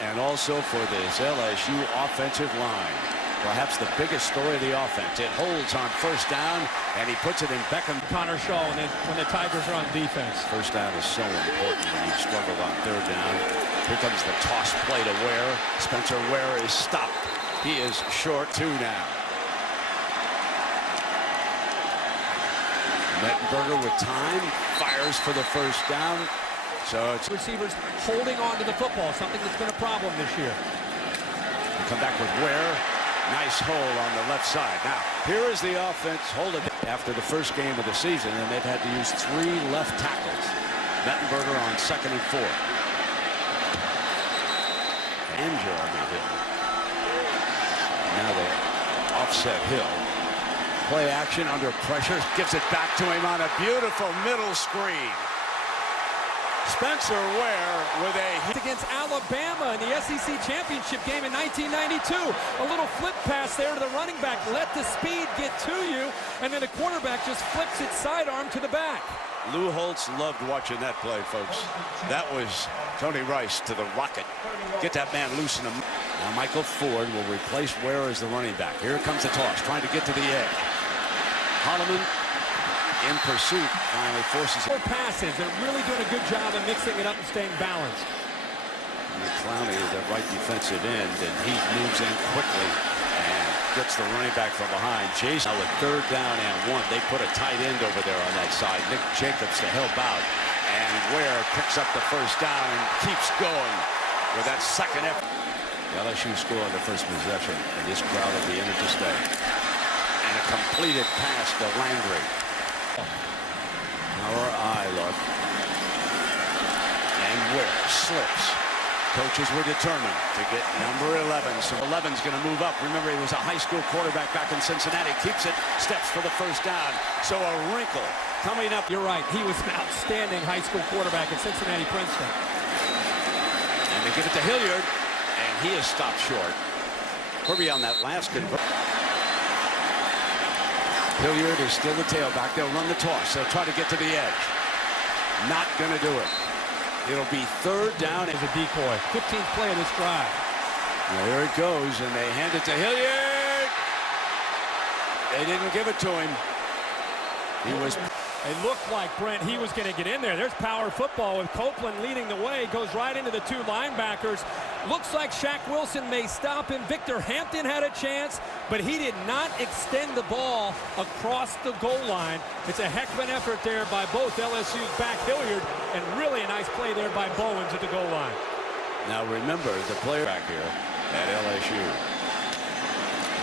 And also for this LSU offensive line. Perhaps the biggest story of the offense. It holds on first down, and he puts it in Beckham. Connor Shaw, and then when the Tigers are on defense. First down is so important when you struggle on third down. Here comes the toss play to Ware. Spencer Ware is stopped. He is short 2 now. Mettenberger with time, fires for the first down. So it's receivers holding on to the football, something that's been a problem this year. We come back with Ware. Nice hole on the left side. Now, here is the offense holding after the first game of the season, and they've had to use 3 left tackles. Mettenberger on 2nd and 4. And Jeremy Hill. Now the offset Hill. Play action under pressure. Gives it back to him on a beautiful middle screen. Spencer Ware with a hit against Alabama in the SEC championship game in 1992. A little flip pass there to the running back. Let the speed get to you, and then the quarterback just flips its sidearm to the back. Lou Holtz loved watching that play, folks. That was Tony Rice to the rocket. Get that man loose in him. Now Michael Ford will replace Ware as the running back. Here comes the toss, trying to get to the edge. Holloman in pursuit, finally forces it. 4 passes. They're really doing a good job of mixing it up and staying balanced. Clowney is at right defensive end, and he moves in quickly and gets the running back from behind. Jason with 3rd down and 1. They put a tight end over there on that side. Nick Jacobs to help out, and Ware picks up the first down and keeps going with that second effort. The LSU score on the first possession, and this crowd will be in it to stay. And a completed pass to Landry. Our eye look. And Ware slips. Coaches were determined to get number 11. So 11's going to move up. Remember, he was a high school quarterback back in Cincinnati. Keeps it, steps for the first down. So a wrinkle coming up. You're right. He was an outstanding high school quarterback at Cincinnati Princeton. And they give it to Hilliard, and he is stopped short. Herbie on that last conversion. Hilliard is still the tailback. They'll run the toss. They'll try to get to the edge. Not going to do it. It'll be 3rd down. As a decoy. 15th play of this drive. Well, here it goes, and they hand it to Hilliard. They didn't give it to him. It looked like, Brent, he was going to get in there. There's power football with Copeland leading the way. Goes right into the 2 linebackers. Looks like Shaq Wilson may stop him. Victor Hampton had a chance, but he did not extend the ball across the goal line. It's a heck of an effort there by both LSU's back Hilliard, and really a nice play there by Bowens at the goal line. Now remember, the player back here at LSU.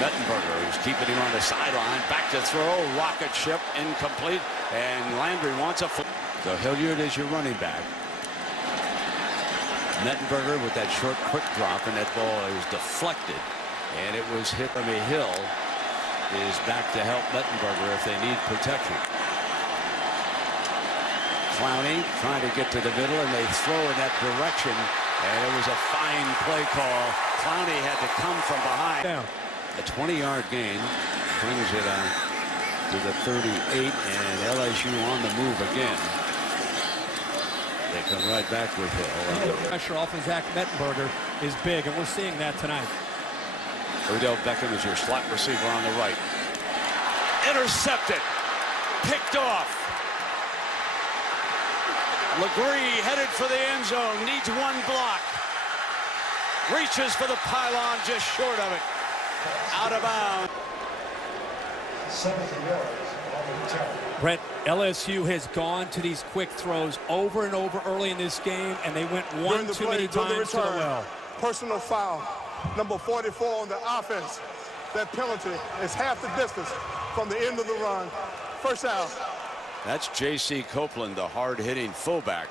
Mettenberger, who's keeping him on the sideline. Back to throw. Rocket ship. Incomplete. And Landry wants a flip. So Hilliard is your running back. Mettenberger with that short quick drop, and that ball is deflected. And it was hit. Jeremy Hill is back to help Mettenberger if they need protection. Clowney trying to get to the middle, and they throw in that direction. And it was a fine play call. Clowney had to come from behind. Down. A 20-yard gain brings it to the 38, and LSU on the move again. They come right back with Hill. Pressure off of Zach Mettenberger is big, and we're seeing that tonight. Odell Beckham is your slot receiver on the right. Intercepted. Picked off. Legree headed for the end zone. Needs 1 block. Reaches for the pylon, just short of it. Out of bounds. 70 yards. Brett, LSU has gone to these quick throws over and over early in this game, and they went one too many times to the well. Personal foul, number 44 on the offense. That penalty is half the distance from the end of the run. First out. That's J.C. Copeland, the hard-hitting fullback,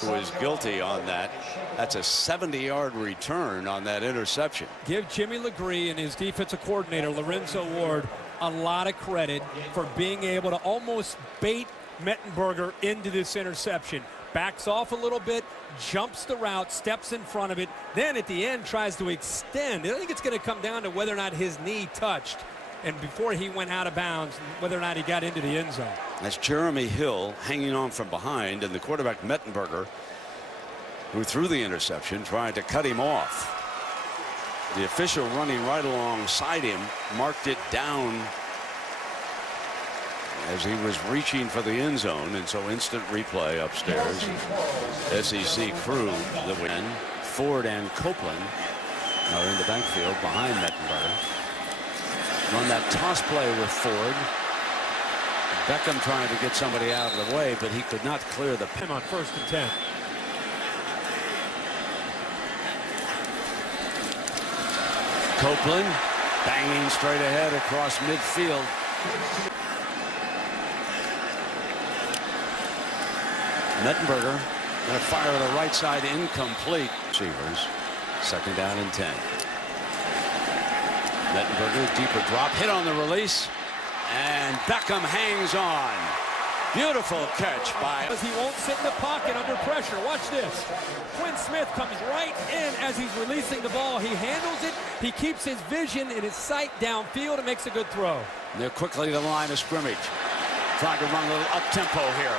who is guilty on that. That's a 70-yard return on that interception. Give Jimmy Legree and his defensive coordinator, Lorenzo Ward, a lot of credit for being able to almost bait Mettenberger into this interception. Backs off a little bit, jumps the route, steps in front of it, then at the end tries to extend. I think it's going to come down to whether or not his knee touched, and before he went out of bounds, whether or not he got into the end zone. That's Jeremy Hill hanging on from behind, and the quarterback Mettenberger who threw the interception, trying to cut him off. The official running right alongside him marked it down as he was reaching for the end zone, and so instant replay upstairs. SEC crew the win. Ford and Copeland are in the backfield behind Mettenberger. Run that toss play with Ford. Beckham trying to get somebody out of the way, but he could not clear the pin on 1st and 10. Copeland banging straight ahead across midfield. Mettenberger going to fire to the right side, incomplete. Receivers, 2nd down and 10. Mettenberger, deeper drop, hit on the release, and Beckham hangs on. Beautiful catch by. He won't sit in the pocket under pressure. Watch this. Quinn Smith comes right in as he's releasing the ball. He handles it. He keeps his vision and his sight downfield and makes a good throw. They're quickly to the line of scrimmage. Trying to run a little up-tempo here.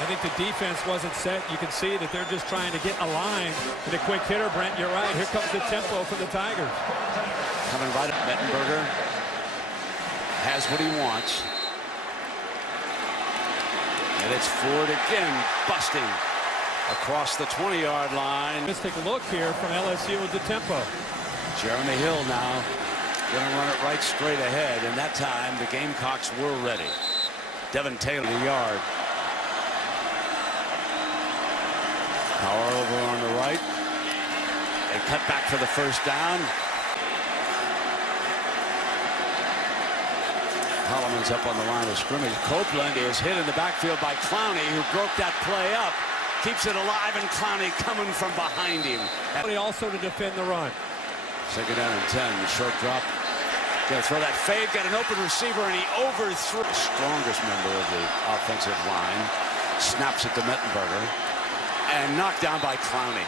I think the defense wasn't set. You can see that they're just trying to get aligned. And a quick hitter, Brent, you're right. Here comes the tempo for the Tigers. Coming right up. Mettenberger has what he wants. And it's Ford again, busting across the 20-yard line. Let's take a look here from LSU with the tempo. Jeremy Hill now going to run it right straight ahead. And that time the Gamecocks were ready. Devin Taylor, the yard. Power over on the right. They cut back for the 1st down. Holloman's up on the line of scrimmage. Copeland is hit in the backfield by Clowney, who broke that play up. Keeps it alive, and Clowney coming from behind him. Also to defend the run. 2nd down and 10. Short drop. Gonna throw that fade. Got an open receiver, and he overthrew. Strongest member of the offensive line. Snaps it to Mettenberger. And knocked down by Clowney.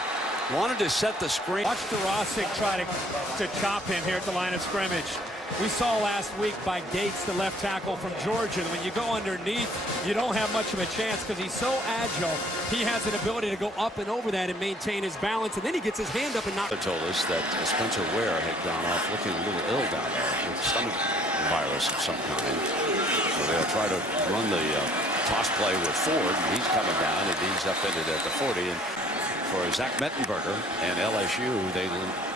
Wanted to set the screen. Watch Durasic try to chop him here at the line of scrimmage. We saw last week by Gates, the left tackle from Georgia. When you go underneath, you don't have much of a chance because he's so agile. He has an ability to go up and over that and maintain his balance, and then he gets his hand up and knocks. They told us that Spencer Ware had gone off looking a little ill down there with stomach virus of some kind. So they'll try to run the toss play with Ford, and he's coming down, and he's up in it at the 40. And for Zach Mettenberger and LSU, they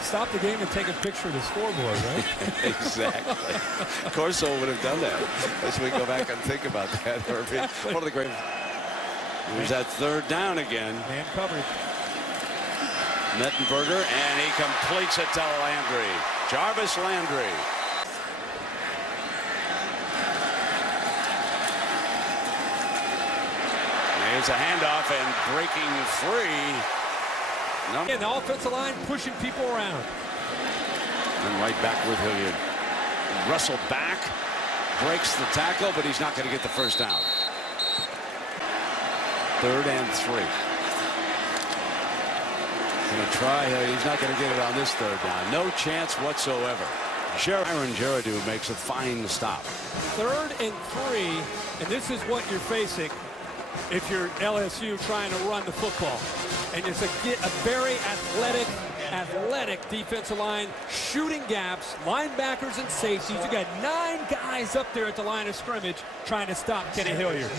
stop the game and take a picture of the scoreboard, right? Exactly. Corso would have done that as we go back and think about that. One of the great. There's that 3rd down again. Man covered. Mettenberger, and he completes it to Landry. Jarvis Landry. Here's a handoff, and breaking free. And the offensive line pushing people around. And right back with Hilliard. Russell back, breaks the tackle, but he's not going to get the 1st down. 3rd and 3. Going to try. He's not going to get it on this 3rd down. No chance whatsoever. Aaron Gerardo makes a fine stop. 3rd and 3, and this is what you're facing if you're LSU trying to run the football. And it's a very athletic defensive line, shooting gaps, linebackers and safeties. You got 9 guys up there at the line of scrimmage trying to stop Kenny Hilliard.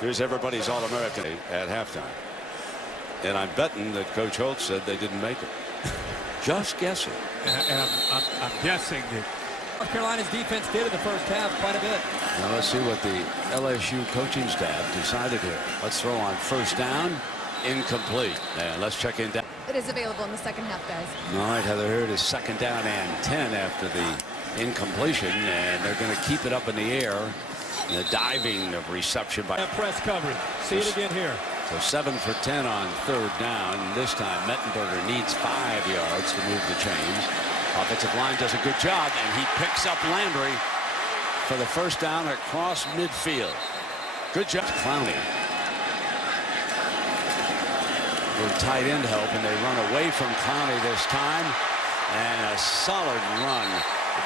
Here's everybody's All-American at halftime. And I'm betting that Coach Holt said they didn't make it. Just guessing. And I'm guessing that North Carolina's defense did in the 1st half quite a bit. Now let's see what the LSU coaching staff decided here. Let's throw on 1st down. Incomplete. And let's check in down. It is available in the 2nd half, guys. All right, Heather, here it is 2nd down and 10 after the incompletion, and they're going to keep it up in the air. And the diving of reception by press coverage. See it again here. So 7 for 10 on 3rd down. And this time Mettenberger needs 5 yards to move the chains. Offensive line does a good job, and he picks up Landry for the 1st down across midfield. Good job, Clowney. With tight end help, and they run away from Clowney this time, and a solid run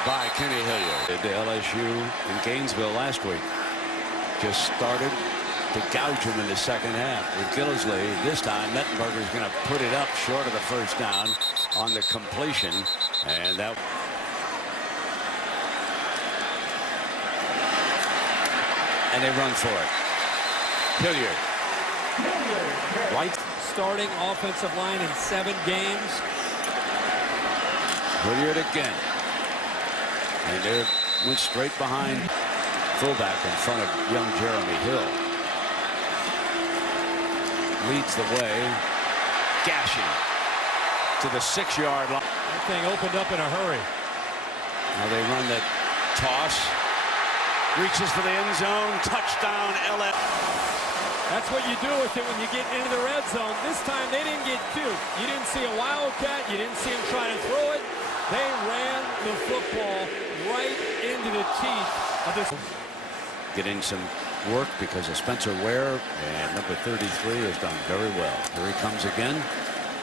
by Kenny Hilliard. The LSU in Gainesville last week just started to gouge him in the second half. With Gillisley, this time Mettenberger is going to put it up short of the first down on the completion, and that. And they run for it. Hilliard. Right. Starting offensive line in 7 games. Hilliard again. And they went straight behind fullback in front of young Jeremy Hill. Leads the way. Gashing to the 6-yard line. That thing opened up in a hurry. Now they run that toss. Reaches for the end zone. Touchdown, LSU. That's what you do with it when you get into the red zone. This time they didn't get cute. You didn't see a wildcat. You didn't see him trying to throw it. They ran the football right into the teeth of this. Getting some work because of Spencer Ware, and number 33 has done very well. Here he comes again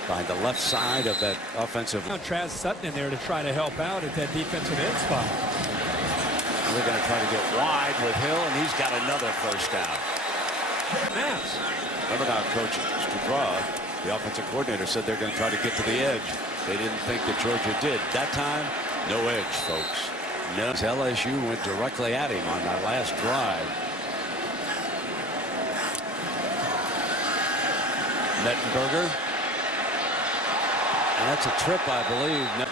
by the left side of that offensive. Now Traz Sutton in there to try to help out at that defensive end spot. We're going to try to get wide with Hill, and he's got another first down. Maps. Remember now, Coach Stubraw, the offensive coordinator, said they're going to try to get to the edge. They didn't think that Georgia did. That time, no edge, folks. No. LSU went directly at him on that last drive. Mettenberger. And that's a trip, I believe. No.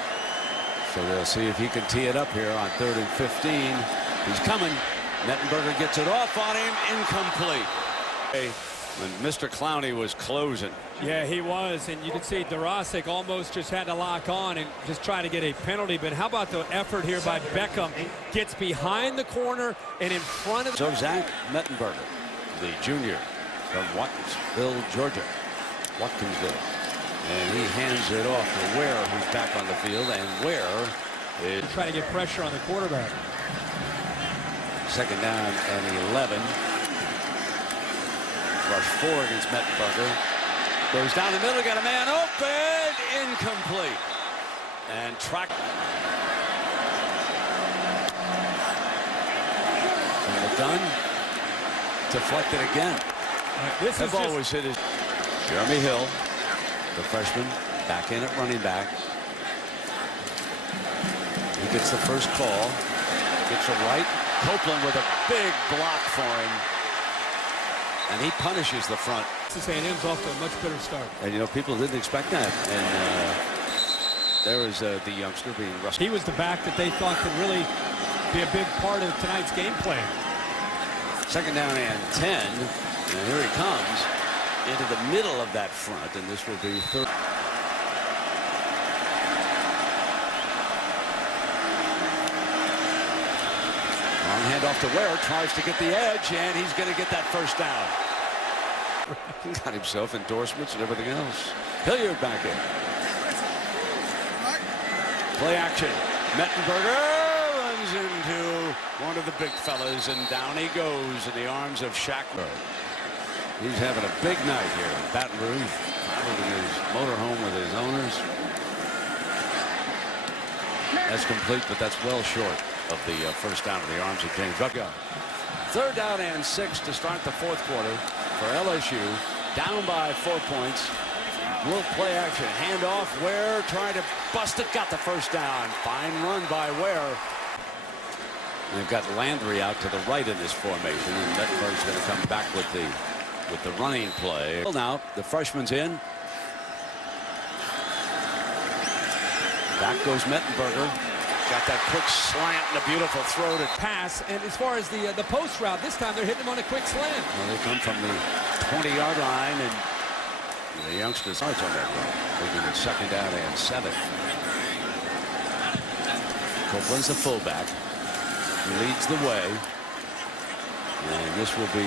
So they'll see if he can tee it up here on 3rd and 15. He's coming. Mettenberger gets it off on him. Incomplete. When Mr. Clowney was closing. Yeah, he was, and you can see Durasic almost just had to lock on and just try to get a penalty. But how about the effort here by Beckham? Gets behind the corner and in front of. So Zach Mettenberger, the junior from Watkinsville, Georgia. Watkinsville. And he hands it off to Ware, who's back on the field, and Ware is trying to get pressure on the quarterback. 2nd down and 11. Rush 4 against Mettenberger. Goes down the middle, got a man open, incomplete. And track. And the gun deflected again. This is always hit his. Jeremy Hill, the freshman, back in at running back. He gets the first call. Gets it right. Copeland with a big block for him. And he punishes the front. Texas A&M's off to a much better start. And, you know, people didn't expect that. And there was the youngster being rushed. He was the back that they thought could really be a big part of tonight's game plan. 2nd down and 10. And here he comes into the middle of that front. And this will be 3rd. Long handoff to Ware, tries to get the edge, and he's going to get that first down. Got himself endorsements and everything else. Hilliard back in. Play action. Mettenberger runs into one of the big fellas, and down he goes in the arms of Shackler. He's having a big night here in Baton Rouge, traveling in his motorhome with his owners. That's complete, but that's well short of the first down in the arms of James Bucko. 3rd down and 6 to start the 4th quarter for LSU. Down by 4 points. Will play action. Handoff. Ware trying to bust it. Got the first down. Fine run by Ware. They've got Landry out to the right in this formation, and Mettenberger's going to come back with the running play. Now the freshman's in. Back goes Mettenberger. Got that quick slant and a beautiful throw to pass. And as far as the post route, this time they're hitting him on a quick slant. Well, they come from the 20-yard line, and the youngster starts on that run. Taking it 2nd down and 7. Copeland's the fullback. He leads the way. And this will be,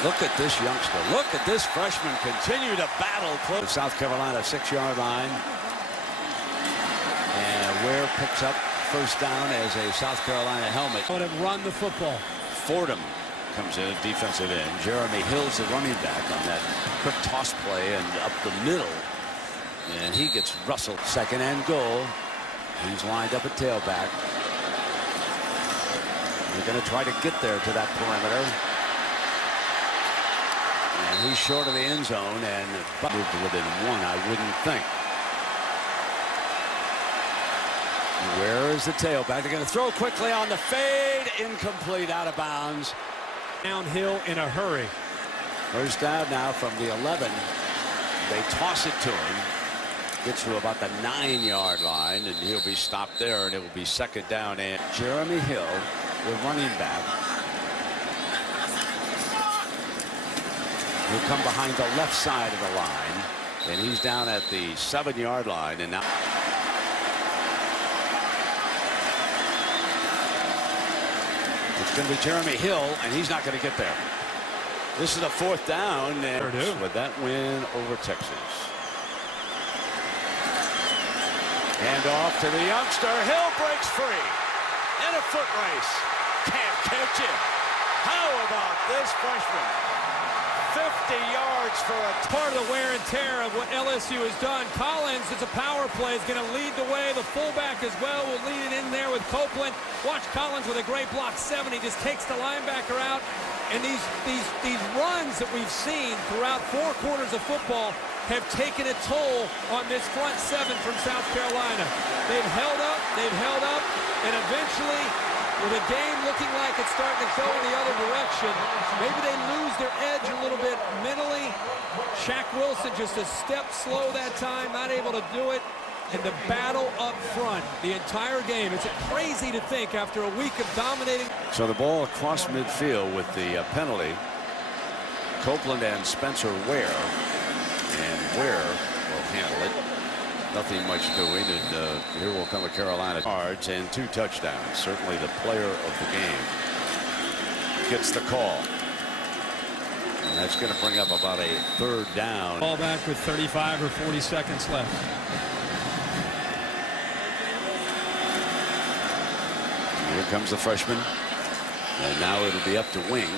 look at this youngster. Look at this freshman continue to battle close. The South Carolina 6-yard line. And Ware picks up first down as a South Carolina helmet. Want to run the football. Fordham comes in, defensive end. Jeremy Hill's the running back on that quick toss play and up the middle. And he gets rustled. 2nd and goal. He's lined up at tailback. They're going to try to get there to that perimeter. And he's short of the end zone and moved within one, I wouldn't think. Where is the tailback? They're going to throw quickly on the fade. Incomplete, out of bounds. Downhill in a hurry. First down now from the 11. They toss it to him. Gets to about the 9-yard line, and he'll be stopped there, and it will be second down. And Jeremy Hill, the running back, will come behind the left side of the line, and he's down at the 7-yard line. And now it's going to be Jeremy Hill, and he's not going to get there. This is a fourth down, and with that win over Texas. Hand off to the youngster. Hill breaks free. And a foot race. Can't catch him. How about this freshman? 50 yards for a part of the wear and tear of what LSU has done. Collins, it's a power play, is going to lead the way. The fullback as well will lead it in there with Copeland. Watch Collins with a great block 7. He just takes the linebacker out. And these runs that we've seen throughout 4 quarters of football have taken a toll on this front 7 from South Carolina. They've held up, and eventually, with a game looking like it's starting to go in the other direction, maybe they lose their edge a little bit mentally. Shaq Wilson just a step slow that time, not able to do it. And the battle up front, the entire game. It's crazy to think after a week of dominating. So the ball across midfield with the penalty. Copeland and Spencer Ware. And Ware will handle it. Nothing much doing. And here will come a Carolina yards and 2 touchdowns. Certainly the player of the game gets the call. And that's going to bring up about a 3rd down. Ball back with 35 or 40 seconds left. Here comes the freshman. And now it'll be up to Wing.